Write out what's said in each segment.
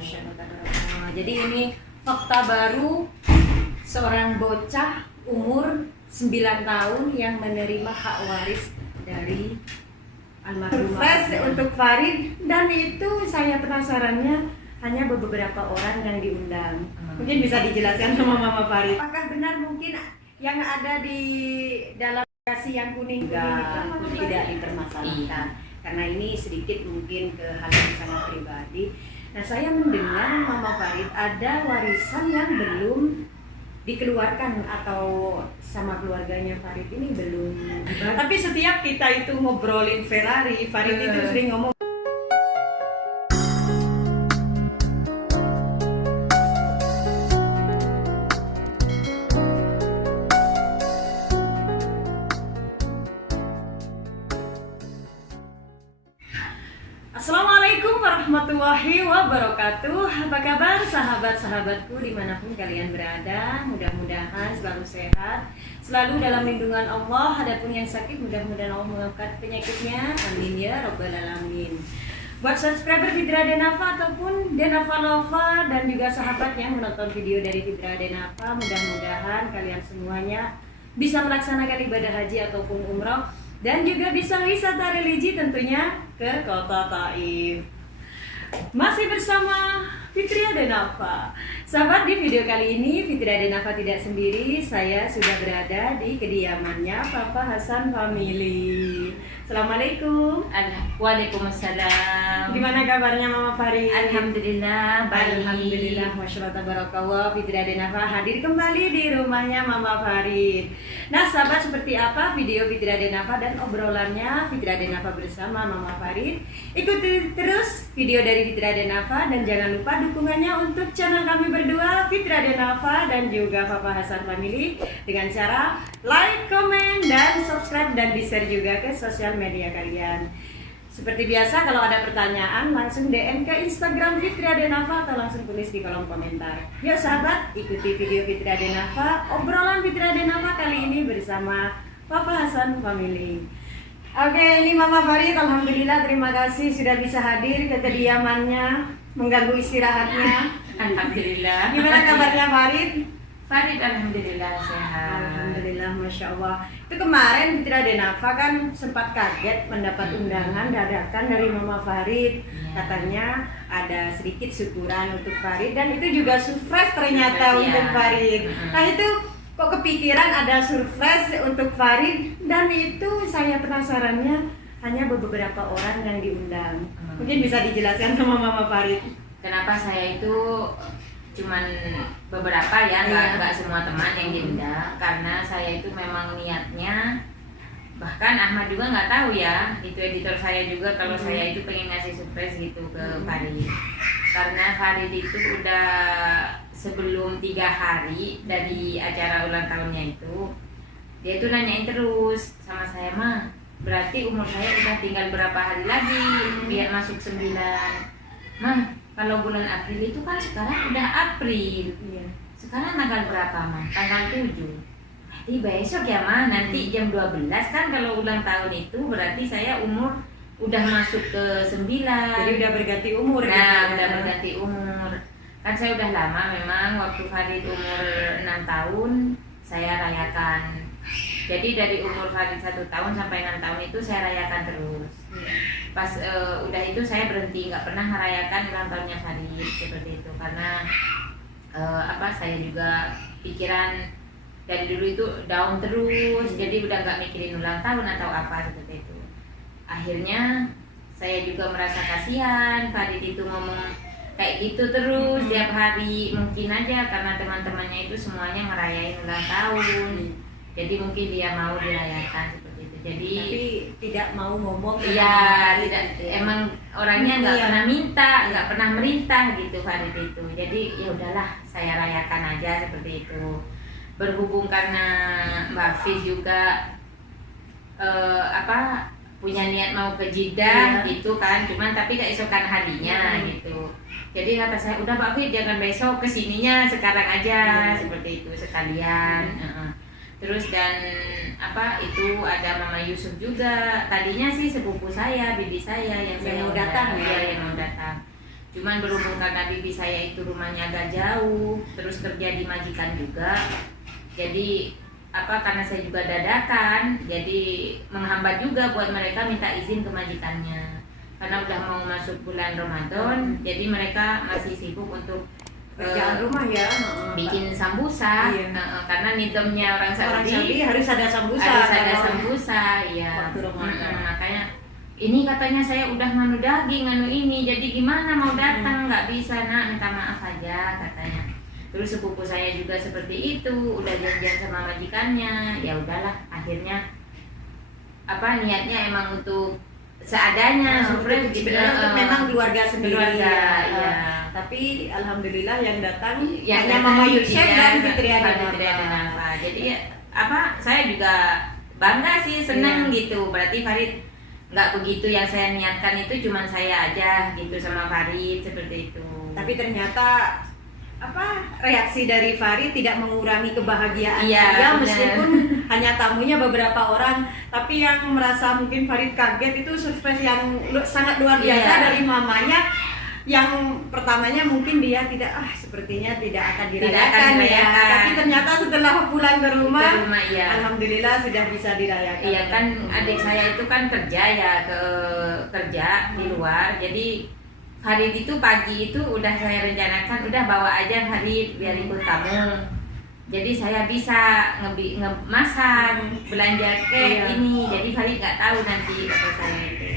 Masya Allah. Jadi ini fakta baru, seorang bocah umur 9 tahun yang menerima hak waris dari almarhum. Surprise untuk Farid, dan itu saya penasarannya hanya beberapa orang yang diundang. Mungkin bisa dijelaskan sama Mama Farid. Apakah benar mungkin yang ada di dalam kasih yang kuning tidak dipermasalahkan? Karena ini sedikit mungkin ke hal yang sangat pribadi. Nah, saya mendengar Mama Farid ada warisan yang belum dikeluarkan atau sama keluarganya Farid ini belum. Tapi setiap kita itu ngobrolin Ferrari, Farid itu sering ngomong. Assalamualaikum warahmatullahi wabarakatuh. Apa kabar sahabat-sahabatku dimanapun kalian berada? Mudah-mudahan selalu sehat, selalu dalam lindungan Allah. Adapun yang sakit, mudah-mudahan Allah mengangkat penyakitnya. Amin ya rabbal alamin. Buat subscriber Fitra Denafa ataupun Denafa Lova dan juga sahabat yang menonton video dari Fitra Denafa, mudah-mudahan kalian semuanya bisa melaksanakan ibadah haji ataupun umroh dan juga bisa wisata religi tentunya ke kota Taif. Masih bersama Fitra Denafa. Sahabat, di video kali ini Fitra Denafa tidak sendiri. Saya sudah berada di kediamannya Papa Hasan Family. Assalamualaikum. Waalaikumsalam. Gimana kabarnya Mama Farid? Alhamdulillah baik. Alhamdulillah, Masya Allah, tabarakallah. Fitra Denafa hadir kembali di rumahnya Mama Farid. Nah sahabat, seperti apa video Fitra Denafa dan obrolannya Fitra Denafa bersama Mama Farid? Ikuti terus video dari Fitra Denafa dan jangan lupa dukungannya untuk channel kami berdua, Fitra Denafa dan juga Papa Hasan Family, dengan cara like, komen, dan subscribe dan di-share juga ke sosial media kalian. Seperti biasa, kalau ada pertanyaan langsung DM ke Instagram Fitra Denafa atau langsung tulis di kolom komentar. Yuk sahabat, ikuti video Fitra Denafa, obrolan Fitra Denafa kali ini bersama Papa Hasan Family. Oke, ini Mama Farid, alhamdulillah, terima kasih sudah bisa hadir ke kediamannya, mengganggu istirahatnya. Alhamdulillah. Gimana kabarnya Farid? Farid alhamdulillah sehat. Alhamdulillah, Masya Allah. Itu kemarin Fitra Denafa kan sempat kaget mendapat undangan dadakan dari Mama Farid. Katanya ada sedikit syukuran untuk Farid dan itu juga surprise ternyata untuk Farid. Nah itu kok kepikiran ada surprise untuk Farid, dan itu saya penasarannya hanya beberapa orang yang diundang. Mungkin bisa dijelaskan sama Mama Farid. Kenapa saya itu cuman beberapa ya, nggak semua teman yang diundang, karena saya itu memang niatnya, bahkan Ahmad juga nggak tahu ya, itu editor saya juga kalau saya itu pengen ngasih surprise gitu ke Farid, karena Farid itu udah sebelum 3 hari dari acara ulang tahunnya itu, dia itu nanyain terus sama saya, mah berarti umur saya udah tinggal berapa hari lagi biar masuk 9, mah kalau bulan April itu kan sekarang udah April. Iya. Sekarang tanggal berapa, Mah? Tanggal 7. Berarti besok ya, Mah. Nanti jam 12 kan kalau ulang tahun itu berarti saya umur udah masuk ke 9. Jadi udah berganti umur. Nah, gitu. udah berganti umur. Kan saya udah lama memang, waktu Farid umur 6 tahun saya rayakan. Jadi dari umur Farid 1 tahun sampai 6 tahun itu saya rayakan terus. Pas udah itu saya berhenti, nggak pernah merayakan ulang tahunnya Farid seperti itu, karena saya juga pikiran dari dulu itu down terus, jadi udah nggak mikirin ulang tahun atau apa seperti itu. Akhirnya saya juga merasa kasihan Farid itu ngomong kayak gitu terus tiap hari, mungkin aja karena teman-temannya itu semuanya ngerayain ulang tahun, jadi mungkin dia mau dirayakan seperti itu. Jadi tapi tidak mau ngomong. Iya, tidak. Emang orangnya nggak pernah minta, nggak pernah merintah gitu Farid itu. Jadi ya udahlah, saya rayakan aja seperti itu. Berhubung karena Mbak Fis juga punya niat mau ke Jeddah gitu kan, cuman tapi keesokan harinya gitu. Jadi kata saya, udah Mbak Fis jangan besok, kesininya sekarang aja seperti itu sekalian. Terus dan itu ada Mama Yusuf juga, tadinya sih sepupu saya, bibi saya yang saya mau datang yang mau datang. Cuman berhubung karena bibi saya itu rumahnya agak jauh, terus kerja di majikan juga, jadi karena saya juga dadakan, jadi menghambat juga buat mereka minta izin ke majikannya. Karena udah mau masuk bulan Ramadan, jadi mereka masih sibuk untuk kerjaan rumah ya, bikin sambusa. Iya. Karena nidamnya orang Saudi harus ada sambusa. Harus ada sambusa, ya. Waktu Ramadan. Makanya ini katanya saya udah nganu daging, nganu ini, jadi gimana mau datang, nggak bisa nak, minta maaf aja katanya. Terus sepupu saya juga seperti itu, udah janjian sama majikannya, ya udahlah, akhirnya niatnya emang untuk seadanya, sebenarnya memang keluarga sendiri ya. Tapi alhamdulillah yang datang ya, hanya Mama Yusef dan Fitri Adenava. Jadi saya juga bangga sih, seneng gitu. Berarti Farid nggak begitu yang saya niatkan itu cuman saya aja gitu sama Farid seperti itu. Tapi ternyata reaksi dari Farid tidak mengurangi kebahagiaan dia, meskipun hanya tamunya beberapa orang, tapi yang merasa mungkin Farid kaget itu surprise yang sangat luar biasa dari mamanya. Yang pertamanya mungkin dia sepertinya tidak akan dirayakan ya, tapi ternyata setelah pulang ke rumah ya. Alhamdulillah sudah bisa dirayakan. Iya kan, adik saya itu kan kerja di luar, jadi Farid itu pagi itu udah saya rencanakan, udah bawa aja Farid biar ikut kamu. Jadi saya bisa masak, belanja kek ini. Jadi Farid nggak tahu nanti kata saya itu.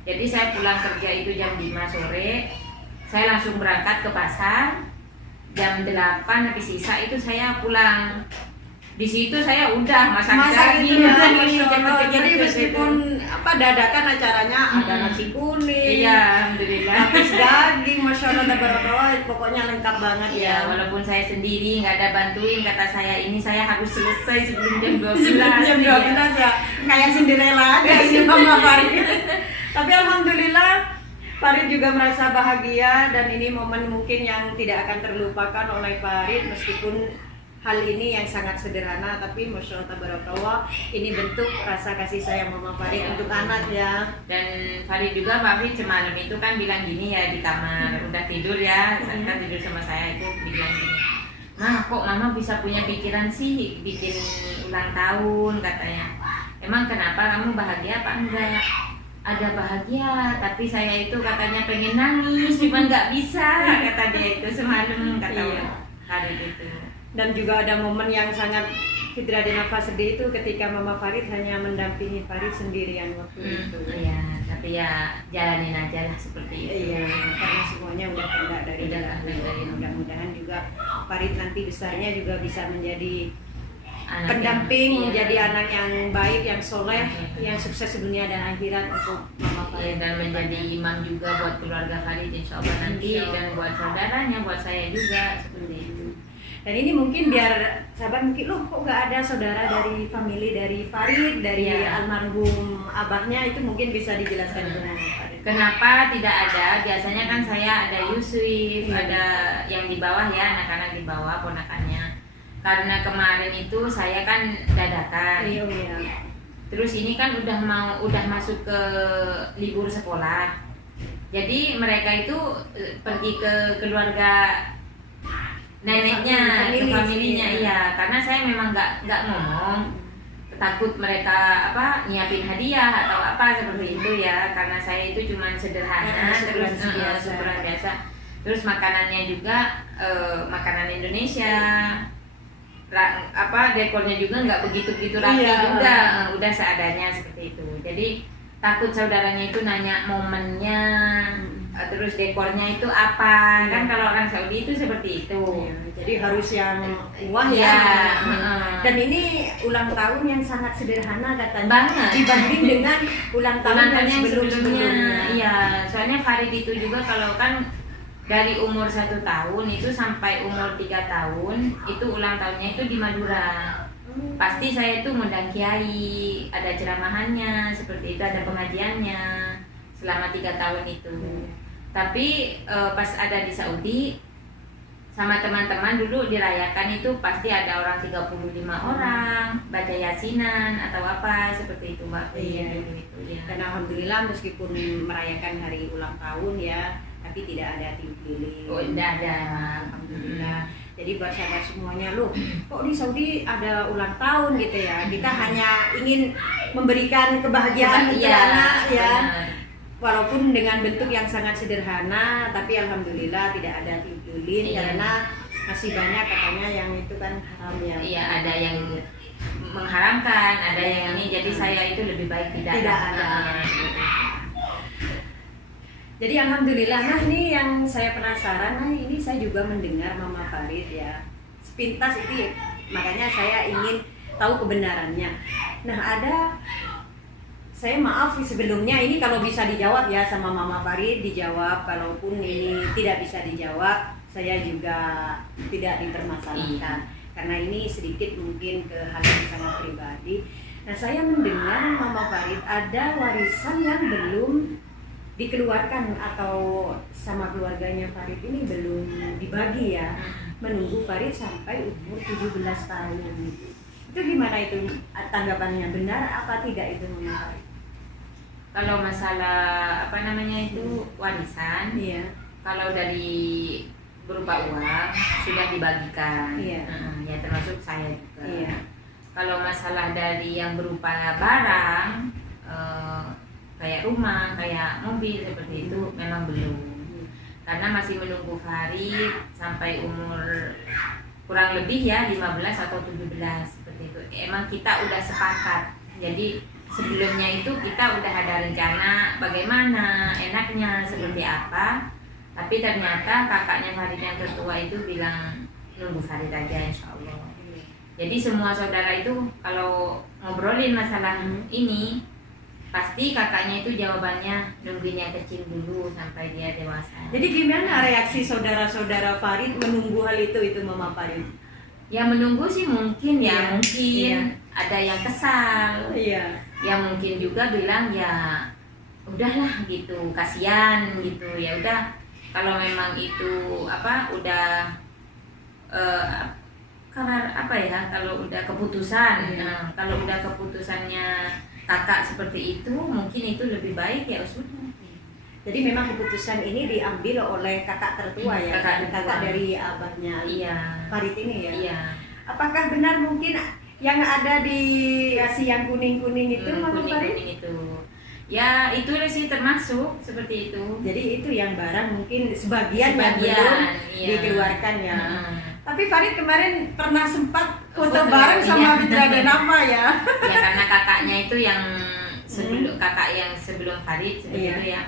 Jadi saya pulang kerja itu jam 5 sore, saya langsung berangkat ke pasar. Jam 8 habis sisa itu saya pulang. Di situ saya udah masak daging. Jadi meskipun dadakan acaranya ada nasi kuning, alhamdulillah, habis daging, masya Allah, tabarakallah, pokoknya lengkap banget ya. Walaupun saya sendiri nggak ada bantuin, kata saya ini saya harus selesai sebelum jam 12. Jam 12 ya, kayak Cinderella aja sih Mama Farid. Tapi alhamdulillah Farid juga merasa bahagia, dan ini momen mungkin yang tidak akan terlupakan oleh Farid, meskipun hal ini yang sangat sederhana, tapi masya Allah tabarakallah, ini bentuk rasa kasih sayang Mama Farid untuk anak ya. Dan Farid juga, Farid semalam itu kan bilang gini ya di kamar, udah tidur ya, kan tidur sama saya itu bilang gini, "Ma, kok Mama bisa punya pikiran sih bikin ulang tahun?" katanya. "Emang kenapa, kamu bahagia apa enggak?" "Ada bahagia, tapi saya itu katanya pengen nangis, cuma nggak bisa," kata dia itu semalam, kata Farid itu. Dan juga ada momen yang sangat Fitri Adenava sedih itu ketika Mama Farid hanya mendampingi Farid sendirian waktu itu. Iya, tapi ya jalanin aja lah seperti itu. Iya, karena semuanya udah kehendak dari Allah. Mudah-mudahan juga Farid nanti besarnya juga bisa menjadi pendamping, menjadi anak yang baik, yang soleh, yang sukses dunia dan akhirat untuk Mama Farid. Dan menjadi imam juga buat keluarga Farid insya Allah nanti, dan buat saudaranya, buat saya juga seperti itu. Dan ini mungkin biar sahabat mungkin kok nggak ada saudara dari family dari Farid, dari almarhum abahnya, itu mungkin bisa dijelaskan dengan Farid. Kenapa tidak ada? Biasanya kan saya ada Yusuf, ada yang di bawah ya, anak-anak di bawah, ponakannya. Karena kemarin itu saya kan dadakan. Terus ini kan udah masuk ke libur sekolah. Jadi mereka itu pergi ke keluarga neneknya, ke familinya, iya. Karena saya memang nggak ngomong, takut mereka nyiapin hadiah atau seperti itu ya. Karena saya itu cuma sederhana, terus syukuran biasa. Terus makanannya juga makanan Indonesia, dekornya juga nggak begitu rapi juga, udah seadanya seperti itu. Jadi takut saudaranya itu nanya momennya, terus dekornya itu apa, kan kalau orang Saudi itu seperti itu. Jadi harus yang wah ya. Dan ini ulang tahun yang sangat sederhana katanya, banget dibanding dengan ulang tahun yang sebelumnya. Iya, soalnya Farid itu juga kalau kan dari umur 1 tahun itu sampai umur 3 tahun itu ulang tahunnya itu di Madura. Pasti saya itu ngundang kiai, ada ceramahannya seperti itu, ada pengajiannya selama 3 tahun itu. Tapi pas ada di Saudi sama teman-teman dulu dirayakan itu pasti ada orang 35 orang baca yasinan atau seperti itu Mbak. Dan alhamdulillah meskipun merayakan hari ulang tahun ya, tapi tidak ada tiup lilin. Oh, tidak ada. Alhamdulillah. Jadi buat sahabat semuanya, loh kok di Saudi ada ulang tahun gitu ya, kita hanya ingin memberikan kebahagiaan untuk anak ya, walaupun dengan bentuk yang sangat sederhana, tapi alhamdulillah tidak ada tiup lilin karena masih banyak katanya yang itu kan haram ya. Iya, ada yang mengharamkan, ada yang ini, jadi saya itu lebih baik tidak ada. Jadi alhamdulillah, nah ini yang saya penasaran, nah ini saya juga mendengar Mama Farid ya, sepintas itu ya, makanya saya ingin tahu kebenarannya. Nah saya maaf sebelumnya ini kalau bisa dijawab ya sama Mama Farid dijawab, kalaupun ini tidak bisa dijawab saya juga tidak dipermasalahkan karena ini sedikit mungkin ke hal yang sangat pribadi. Nah saya mendengar Mama Farid ada warisan yang belum dikeluarkan atau sama keluarganya Farid ini belum dibagi ya, menunggu Farid sampai umur 17 tahun gitu. Itu gimana itu tanggapannya, benar apa tidak itu Mama Farid? Kalau masalah apa namanya itu warisan, kalau dari berupa uang sudah dibagikan, ya termasuk saya juga. Kalau masalah dari yang berupa barang, kayak rumah, kayak mobil seperti itu memang belum, karena masih menunggu Farid sampai umur kurang lebih ya 15 atau 17 seperti itu. Emang kita udah sepakat, jadi sebelumnya itu kita udah ada rencana bagaimana enaknya seperti apa, tapi ternyata kakaknya Farid yang tertua itu bilang nunggu Farid aja insya Allah. Jadi semua saudara itu kalau ngobrolin masalah ini pasti kakaknya itu jawabannya nungguin yang kecil dulu sampai dia dewasa. Jadi gimana reaksi saudara-saudara Farid menunggu hal itu Mama Farid? Ya menunggu sih mungkin ya, mungkin ada yang kesal, ya mungkin juga bilang ya udahlah gitu, kasihan gitu, ya udah kalau memang itu apa udah karena apa ya, kalau udah keputusan, kalau udah keputusannya kakak seperti itu mungkin itu lebih baik ya sudah. Jadi memang keputusan ini diambil oleh kakak tertua ya, kakak dari abahnya Farid ini ya. Iya. Apakah benar mungkin yang ada di kasih yang kuning-kuning itu Mama Farid? Kuning itu. Ya itu sih termasuk seperti itu. Jadi itu yang barang mungkin sebagian yang belum dikeluarkan ya. Tapi Farid kemarin pernah sempat foto bareng sama Fitra dan Nafa ya. Ya karena kakaknya itu yang sebelum kakak yang sebelum Farid seperti itu ya.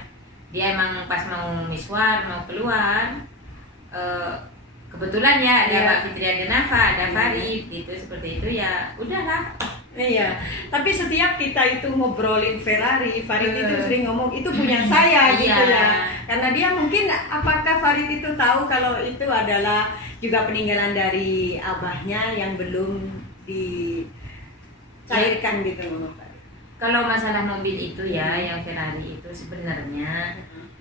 Dia emang pas mau miswar, mau keluar, kebetulan ya ada Pak Fitria dan Nafa, ada Farid, itu seperti itu ya. Udahlah. Iya, tapi setiap kita itu ngobrolin Ferrari, Farid itu sering ngomong itu punya saya gitu ya. Karena dia mungkin apakah Farid itu tahu kalau itu adalah juga peninggalan dari abahnya yang belum dicairkan gitu Mama Farid. Kalau masalah mobil itu ya, yang Ferrari itu sebenarnya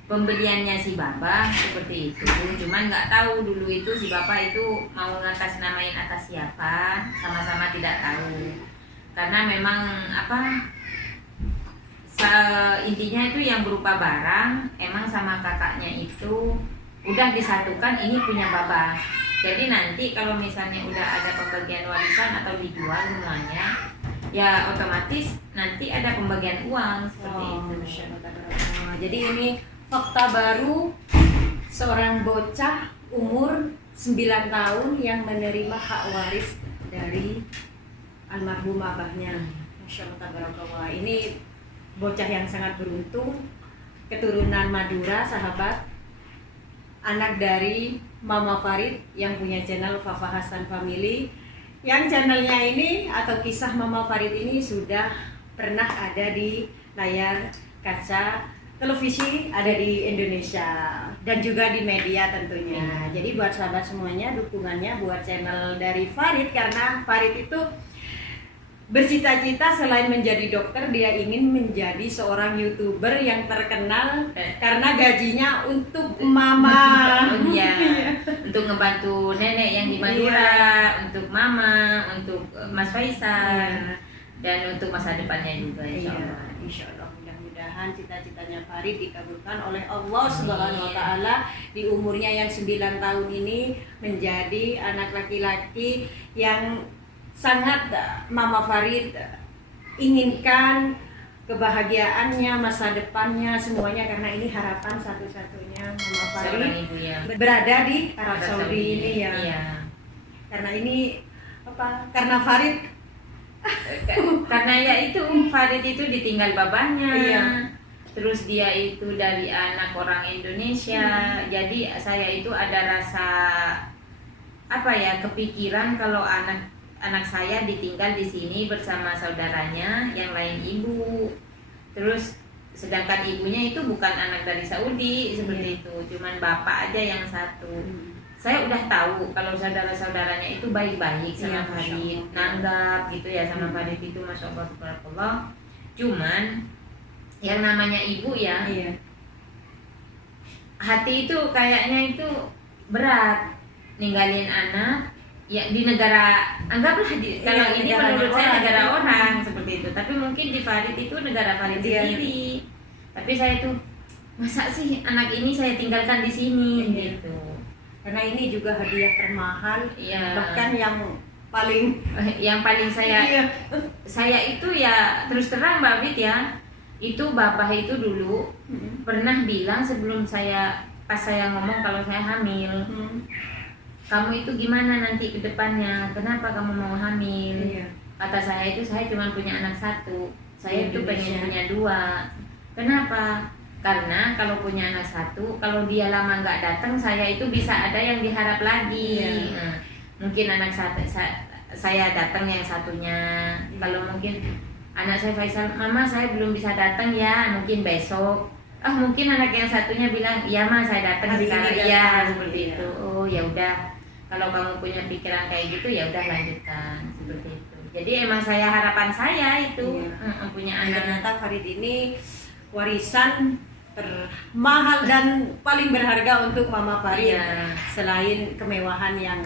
pembeliannya si Bapak seperti itu, cuman nggak tahu dulu itu si Bapak itu mau ngatasnamain atas siapa, sama-sama tidak tahu. Karena memang apa intinya itu yang berupa barang emang sama kakaknya itu udah disatukan, ini punya Bapak. Jadi nanti kalau misalnya udah ada pembagian warisan atau dijual semuanya, ya otomatis nanti ada pembagian uang seperti itu. Jadi ini fakta baru, seorang bocah umur 9 tahun yang menerima hak waris dari almarhum abahnya. Masya Allah tabarakallah. Ini bocah yang sangat beruntung, keturunan Madura sahabat, anak dari Mama Farid yang punya channel Fafa Hasan Family, yang channelnya ini atau kisah Mama Farid ini sudah pernah ada di layar kaca televisi, ada di Indonesia dan juga di media tentunya. Jadi buat sahabat semuanya, dukungannya buat channel dari Farid, karena Farid itu bercita-cita selain menjadi dokter, dia ingin menjadi seorang YouTuber yang terkenal karena gajinya untuk mama. Untuk ngebantu nenek yang di Madura, untuk mama, untuk Mas Faisal, dan untuk masa depannya juga insya Allah. Insya Allah, mudah-mudahan mudah-mudahan cita-citanya Farid dikabulkan oleh Allah Subhanahu wa taala di umurnya yang 9 tahun ini menjadi anak laki-laki yang sangat Mama Farid inginkan, kebahagiaannya, masa depannya, semuanya, karena ini harapan satu-satunya Mama Farid berada di Arab Saudi ini ya. Iya. Karena ini apa? Karena Farid karena ya itu Farid itu ditinggal babanya. Iya. Terus dia itu dari anak orang Indonesia. Jadi saya itu ada rasa apa ya, kepikiran kalau anak saya ditinggal di sini bersama saudaranya yang lain ibu. Terus sedangkan ibunya itu bukan anak dari Saudi seperti itu, cuman bapak aja yang satu. Saya udah tahu kalau saudara-saudaranya itu baik-baik sama Farid, nanggap gitu ya sama Farid itu, masya Allah tabarakallah. Cuman yang namanya ibu ya, hati itu kayaknya itu berat ninggalin anak ya di negara, anggaplah kalau ini menurut saya negara orang seperti itu, tapi mungkin di Farid itu negara Farid sendiri. Tapi saya tuh masa sih anak ini saya tinggalkan di sini gitu. Karena ini juga hadiah termahal, bahkan yang paling saya itu ya terus terang Mbak Bit ya, itu bapak itu dulu pernah bilang sebelum pas saya ngomong kalau saya hamil, kamu itu gimana nanti ke depannya, kenapa kamu mau hamil? Kata saya itu saya cuma punya anak satu, saya itu pengen punya 2. Kenapa? Karena kalau punya anak satu, kalau dia lama nggak datang, saya itu bisa ada yang diharap lagi. Nah, mungkin anak saya datang yang satunya. Kalau mungkin anak saya Faisal, mama saya belum bisa datang ya, mungkin besok. Mungkin anak yang satunya bilang, iya ma saya datang sekarang ya, seperti itu. Oh ya udah, kalau kamu punya pikiran kayak gitu ya udah lanjutkan seperti itu. Jadi emang harapan saya itu punya anak. Ternyata Farid ini warisan termahal dan paling berharga untuk Mama Farid, selain kemewahan yang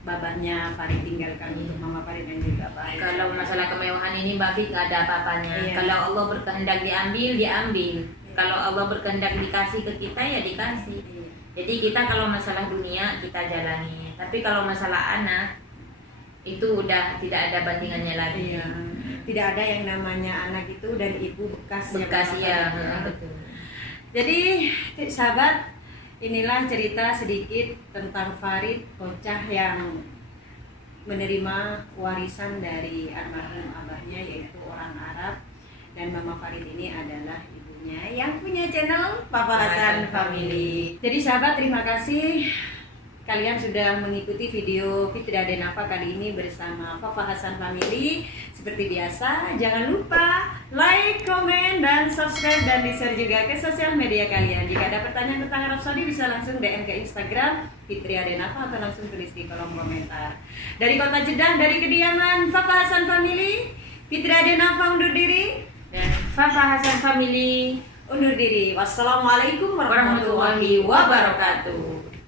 babanya Farid tinggalkan untuk Mama Farid dan juga Farid. Kalau masalah kemewahan ini Mbak Fik nggak ada apa-apanya. Kalau Allah berkehendak diambil. Kalau Allah berkehendak dikasih ke kita ya dikasih. Jadi kita kalau masalah dunia kita jalani, tapi kalau masalah anak itu udah tidak ada bandingannya lagi. Tidak ada yang namanya anak itu dan ibu bekas ya, betul. Jadi sahabat, inilah cerita sedikit tentang Farid, bocah yang menerima warisan dari almarhum abahnya yaitu orang Arab, dan Mama Farid ini adalah ibunya yang punya channel Papa Hasan Family. Jadi sahabat, terima kasih kalian sudah mengikuti video Fitria Denafa kali ini bersama Papa Hasan Family. Seperti biasa, jangan lupa like, komen, dan subscribe, dan di-share juga ke sosial media kalian. Jika ada pertanyaan tentang Arab Saudi bisa langsung DM ke Instagram Fitria Denafa atau langsung tulis di kolom komentar. Dari kota Jeddah, dari kediaman Papa Hasan Family, Fitria Denafa undur diri, dan Papa Hasan Family undur diri. Wassalamualaikum warahmatullahi wabarakatuh.